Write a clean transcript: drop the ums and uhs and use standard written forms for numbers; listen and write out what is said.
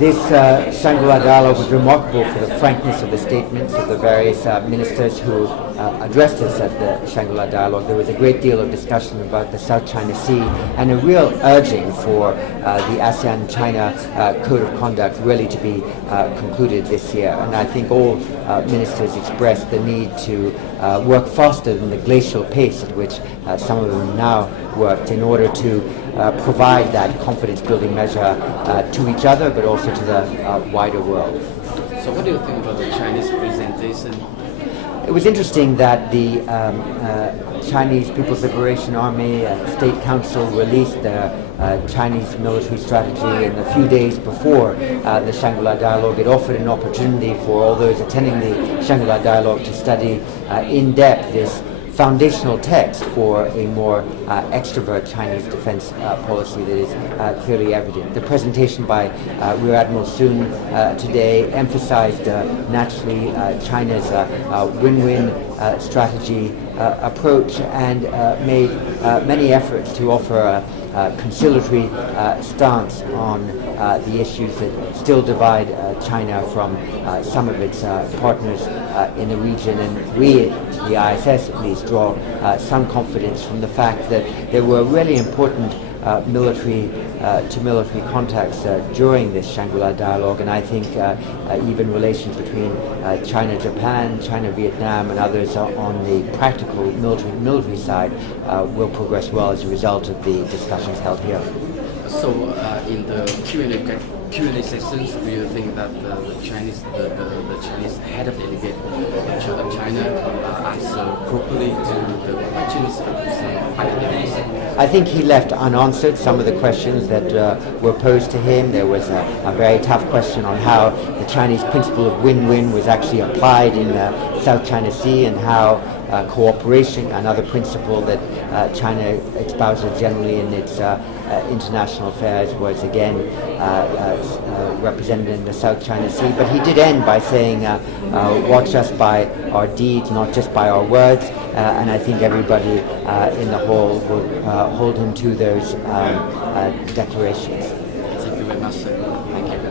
This Shangri-La dialogue was remarkable for the frankness of the statements of the various ministers who addressed us at the Shangri-La dialogue. There was a great deal of discussion about the South China Sea and a real urging for the ASEAN-China Code of Conduct really to be concluded this year. And I think all ministers expressed the need to work faster than the glacial pace at which some of them now worked in order to provide that confidence-building measure to each other, but also to the wider world. So what do you think about the Chinese presentation? It was interesting that the Chinese People's Liberation Army State Council released their Chinese military strategy, and a few days before the Shangri-La dialogue, it offered an opportunity for all those attending the Shangri-La dialogue to study in depth this foundational text for a more extrovert Chinese defense policy that is clearly evident. The presentation by Rear Admiral Sun today emphasized naturally China's win-win strategy approach and made many efforts to offer a conciliatory stance on the issues that still divide China from some of its partners in the region. And we, the IISS at least, draw some confidence from the fact that there were really important military-to-military contacts during this Shangri-La dialogue, and I think even relations between China-Japan, China-Vietnam, and others on the practical military side will progress well as a result of the discussions held here. So in the Q&A sessions, do you think that the Chinese head of delegate of China answered properly to the questions? I think he left unanswered some of the questions that were posed to him. There was a very tough question on how the Chinese principle of win-win was actually applied in the South China Sea, and how cooperation, another principle that China espouses generally in its international affairs, was again represented in the South China Sea. But he did end by saying, watch us by our deeds, not just by our words, and I think everybody in the hall will hold him to those declarations. Thank you very much, sir. Thank you.